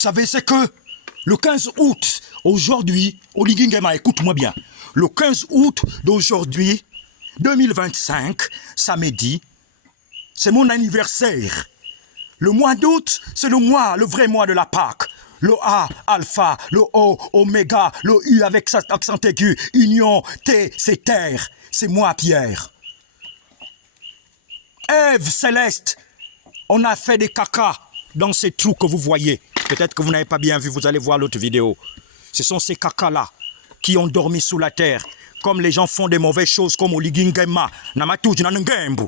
Vous savez, c'est que le 15 août, aujourd'hui, Oligui Nguema, écoute-moi bien, le 15 août d'aujourd'hui, 2025, samedi, c'est mon anniversaire. Le mois d'août, c'est le vrai mois de la Pâque. Le A, alpha, le O, oméga, le U avec cet accent aigu, union, T, c'est terre. C'est moi, Pierre. Ève Céleste, on a fait des cacas dans ces trous que vous voyez. Peut-être que vous n'avez pas bien vu, vous allez voir l'autre vidéo. Ce sont ces cacas-là qui ont dormi sous la terre. Comme les gens font des mauvaises choses comme Oligui Nguema, Namatuji Nanengembu.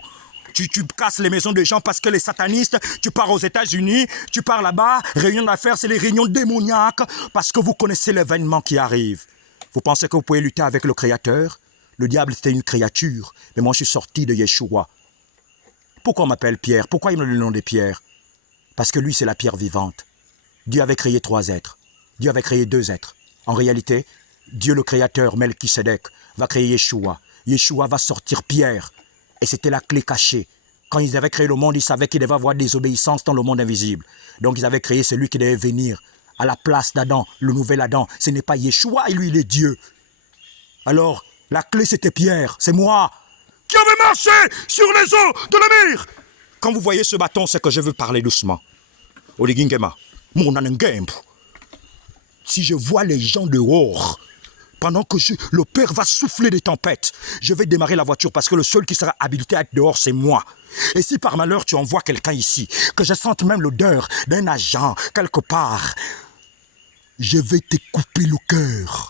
Tu casses les maisons des gens parce que les satanistes, tu pars aux États-Unis, tu pars là-bas, réunion d'affaires, c'est les réunions démoniaques parce que vous connaissez l'événement qui arrive. Vous pensez que vous pouvez lutter avec le Créateur? Le diable, c'était une créature, mais moi je suis sorti de Yeshua. Pourquoi on m'appelle Pierre? Pourquoi il me donne le nom de Pierre? Parce que lui, c'est la pierre vivante. Dieu avait créé 3 êtres. Dieu avait créé 2 êtres. En réalité, Dieu le Créateur, Melchisedec, va créer Yeshua. Yeshua va sortir Pierre. Et c'était la clé cachée. Quand ils avaient créé le monde, ils savaient qu'il devait avoir des obéissances dans le monde invisible. Donc ils avaient créé celui qui devait venir à la place d'Adam, le nouvel Adam. Ce n'est pas Yeshua, et lui, il est Dieu. Alors, la clé, c'était Pierre. C'est moi qui avait marché sur les eaux de la mer. Quand vous voyez ce bâton, c'est que je veux parler doucement. Oligui Nguema, mon Nanengembu. Si je vois les gens dehors, pendant que le Père va souffler des tempêtes, je vais démarrer la voiture parce que le seul qui sera habilité à être dehors, c'est moi. Et si par malheur tu envoies quelqu'un ici, que je sente même l'odeur d'un agent quelque part, je vais te couper le cœur.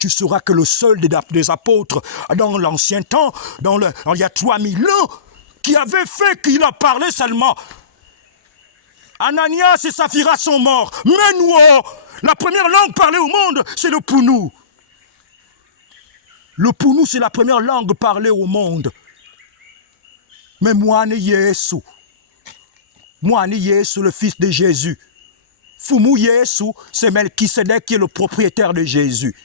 Tu sauras que le seul des apôtres dans l'ancien temps, il y a 3000 ans, qui avait fait qu'il a parlé seulement. Ananias et Saphira sont morts. Mais nous, la première langue parlée au monde, c'est le Pounou. Le Pounou, c'est la première langue parlée au monde. Mais moi, ne Yesu. Moi, ne Yesu, le fils de Jésus. Fumu Yesu, c'est Melchisedec qui est le propriétaire de Jésus.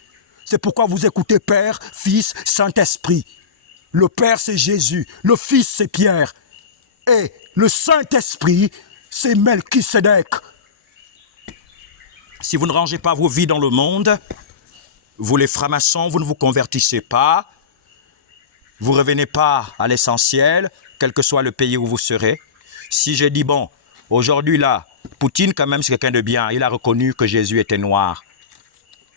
C'est pourquoi vous écoutez Père, Fils, Saint-Esprit. Le Père, c'est Jésus. Le Fils, c'est Pierre. Et le Saint-Esprit, c'est Melchisedec. Si vous ne rangez pas vos vies dans le monde, vous les francs-maçons, vous ne vous convertissez pas, vous ne revenez pas à l'essentiel, quel que soit le pays où vous serez. Si je dis, bon, aujourd'hui là, Poutine quand même c'est quelqu'un de bien, il a reconnu que Jésus était noir.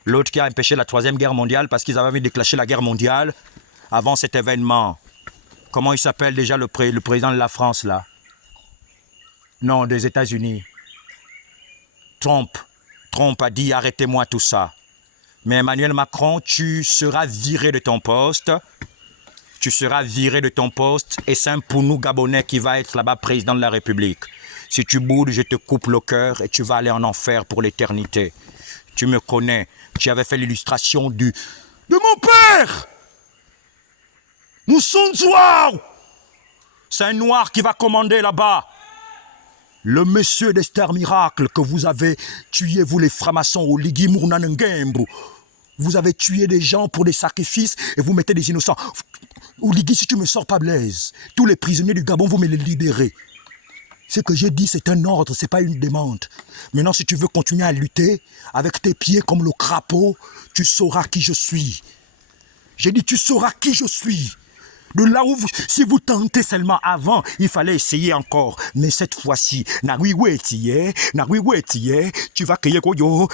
L'autre qui a empêché la 3e guerre mondiale parce qu'ils avaient envie de déclencher la guerre mondiale avant cet événement. Comment il s'appelle déjà le président de la France là? Non, des États-Unis. Trump a dit arrêtez-moi tout ça. Mais Emmanuel Macron, tu seras viré de ton poste. Tu seras viré de ton poste et c'est un Pounou Gabonais qui va être là-bas président de la République. Si tu boudes, je te coupe le cœur et tu vas aller en enfer pour l'éternité. Tu me connais. Tu avais fait l'illustration de mon père. Moussounzouaou. C'est un noir qui va commander là-bas. Le monsieur des stars miracles que vous avez tué, vous les francs-maçons, Oligui Nanengembu. Vous avez tué des gens pour des sacrifices et vous mettez des innocents. Oligui, si tu me sors pas Blaise, tous les prisonniers du Gabon, vous me les libérez. Ce que j'ai dit, c'est un ordre, c'est pas une demande. Maintenant, si tu veux continuer à lutter, avec tes pieds comme le crapaud, tu sauras qui je suis. J'ai dit, tu sauras qui je suis. De là où, si vous tentez seulement avant, il fallait essayer encore. Mais cette fois-ci, tu vas crier Goyo,